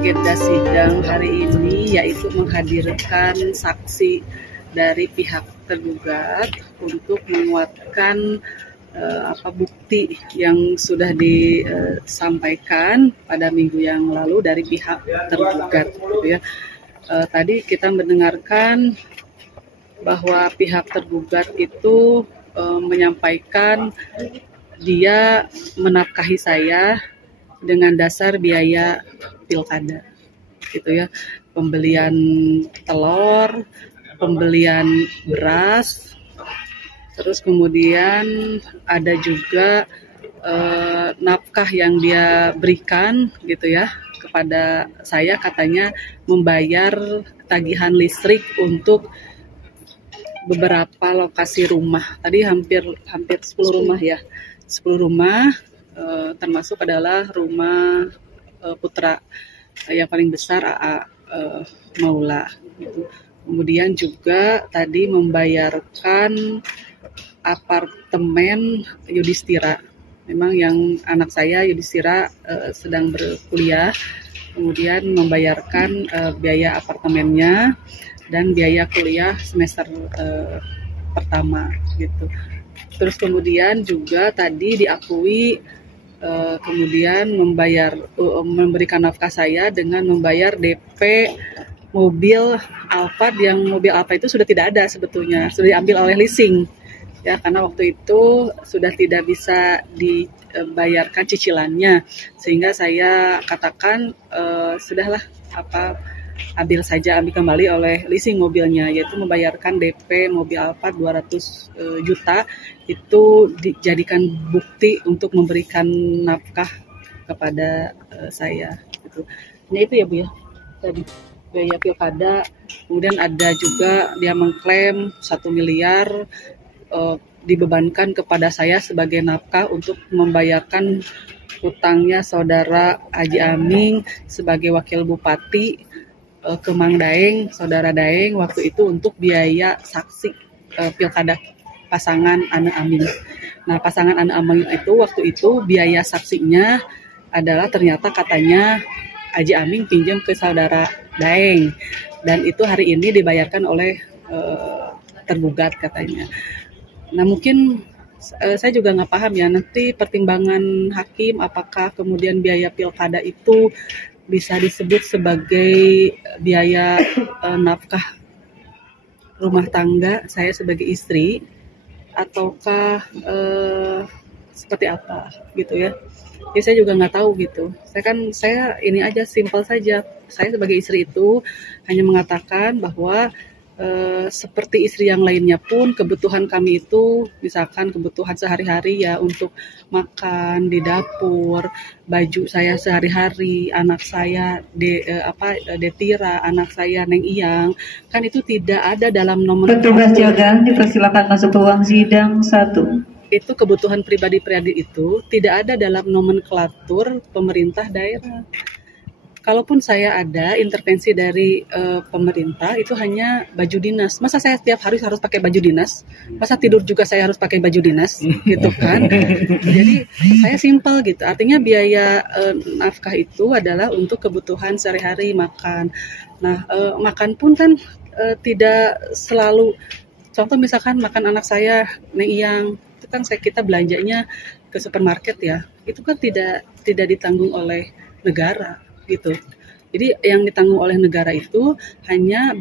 agenda sidang hari ini yaitu menghadirkan saksi dari pihak tergugat untuk menguatkan bukti yang sudah disampaikan pada minggu yang lalu dari pihak tergugat, gitu ya. Tadi kita mendengarkan bahwa pihak tergugat itu menyampaikan dia menafkahi saya dengan dasar biaya pilkada, gitu ya, pembelian telur, pembelian beras, terus kemudian ada juga nafkah yang dia berikan, gitu ya, kepada saya, katanya membayar tagihan listrik untuk beberapa lokasi rumah. Tadi hampir 10 rumah ya, 10 rumah. Termasuk adalah rumah putra yang paling besar AA Maula, gitu. Kemudian juga tadi membayarkan apartemen Yudhistira. Memang yang anak saya Yudhistira sedang berkuliah, kemudian membayarkan biaya apartemennya dan biaya kuliah semester pertama, gitu. Terus kemudian juga tadi diakui kemudian memberikan nafkah saya dengan membayar DP mobil Alphard, yang mobil Alphard itu sudah tidak ada sebetulnya, sudah diambil oleh leasing ya, karena waktu itu sudah tidak bisa dibayarkan cicilannya, sehingga saya katakan sudahlah, ambil kembali oleh leasing mobilnya, yaitu membayarkan DP mobil Alphard 200 juta itu dijadikan bukti untuk memberikan nafkah kepada saya, gitu. Nah itu ya Bu ya, tadi biaya pilkada. Kemudian ada juga dia mengklaim 1 miliar dibebankan kepada saya sebagai nafkah untuk membayarkan hutangnya saudara Haji Aming sebagai wakil bupati ke Mang Daeng, saudara Daeng waktu itu, untuk biaya saksi pilkada pasangan Ane Aming. Nah, pasangan Ane Aming itu waktu itu biaya saksinya adalah ternyata katanya Haji Aming pinjam ke saudara Daeng, dan itu hari ini dibayarkan oleh tergugat katanya. Nah, mungkin saya juga nggak paham ya, nanti pertimbangan hakim apakah kemudian biaya pilkada itu bisa disebut sebagai biaya nafkah rumah tangga saya sebagai istri, ataukah seperti apa, gitu ya. Jadi saya juga nggak tahu gitu. Saya ini aja, simpel saja. Saya sebagai istri itu hanya mengatakan bahwa seperti istri yang lainnya pun kebutuhan kami itu, misalkan kebutuhan sehari-hari ya, untuk makan di dapur, baju saya sehari-hari, anak saya Detira, anak saya Neng Iyang, kan itu tidak ada dalam nomor. Petugas jaga dipersilakan masuk ke ruang sidang 1. Itu kebutuhan pribadi itu tidak ada dalam nomenklatur pemerintah daerah. Kalaupun saya ada intervensi dari pemerintah, itu hanya baju dinas. Masa saya setiap hari harus pakai baju dinas? Masa tidur juga saya harus pakai baju dinas? Gitu kan. Jadi saya simpel gitu. Artinya biaya nafkah itu adalah untuk kebutuhan sehari-hari, makan. Nah, makan pun kan tidak selalu. Contoh misalkan makan anak saya, Neng Iyang, itu kan kita belanjanya ke supermarket ya. Itu kan tidak ditanggung oleh negara, gitu. Jadi yang ditanggung oleh negara itu hanya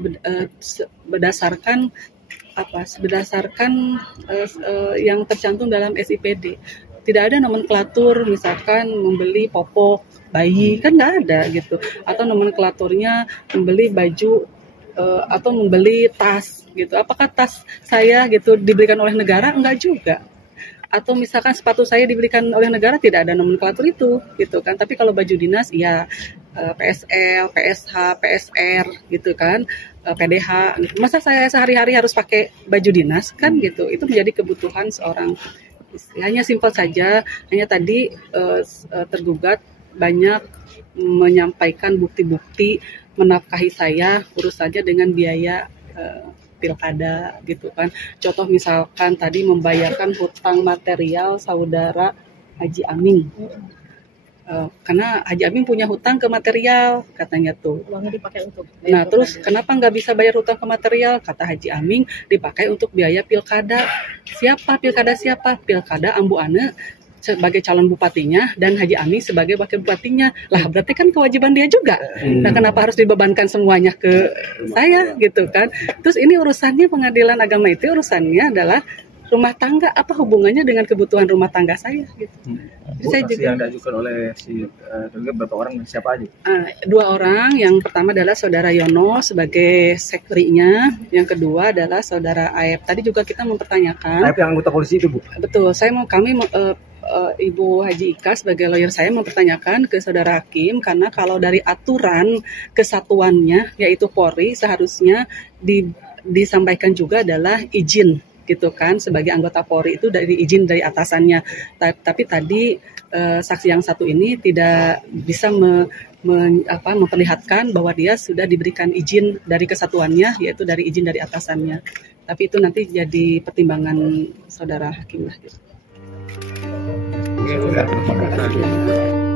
berdasarkan yang tercantum dalam SIPD. Tidak ada nomenklatur, misalkan membeli popok bayi, kan nggak ada gitu. Atau nomenklaturnya membeli baju atau membeli tas gitu. Apakah tas saya gitu diberikan oleh negara? Enggak juga. Atau misalkan sepatu saya diberikan oleh negara, tidak ada nomenklatur itu, gitu kan. Tapi kalau baju dinas, ya PSL, PSH, PSR, gitu kan, PDH. Gitu. Masa saya sehari-hari harus pakai baju dinas, kan gitu. Itu menjadi kebutuhan seorang istri. Hanya simpel saja, hanya tadi tergugat banyak menyampaikan bukti-bukti menafkahi saya, urus saja dengan biaya pilkada, gitu kan. Contoh misalkan tadi membayarkan hutang material saudara Haji Aming Karena Haji Aming punya hutang ke material katanya tuh. Uangnya dipakai untuk Nah terus kenapa nggak bisa bayar hutang ke material? Kata Haji Aming dipakai untuk biaya pilkada. Siapa pilkada siapa? Pilkada Ambu Ane sebagai calon bupatinya dan Haji Aming sebagai wakil bupatinya. Lah berarti kan kewajiban dia juga. Nah kenapa harus dibebankan semuanya ke saya gitu kan? Terus ini urusannya pengadilan agama itu urusannya adalah rumah tangga, apa hubungannya dengan kebutuhan rumah tangga saya gitu. Saya juga yang diajukan oleh si berapa orang, siapa aja? 2 orang, yang pertama adalah saudara Yono sebagai sekrinya, yang kedua adalah saudara Aep. Tadi juga kita mempertanyakan. Aep yang anggota polisi itu, Bu? Betul, Ibu Haji Ika sebagai lawyer saya mempertanyakan ke saudara hakim, karena kalau dari aturan kesatuannya yaitu Polri seharusnya disampaikan juga adalah izin gitu kan, sebagai anggota Polri itu dari izin dari atasannya. Tapi tadi saksi yang satu ini tidak bisa memperlihatkan bahwa dia sudah diberikan izin dari kesatuannya, yaitu dari izin dari atasannya. Tapi itu nanti jadi pertimbangan saudara hakim lah gitu. Oke, terima kasih.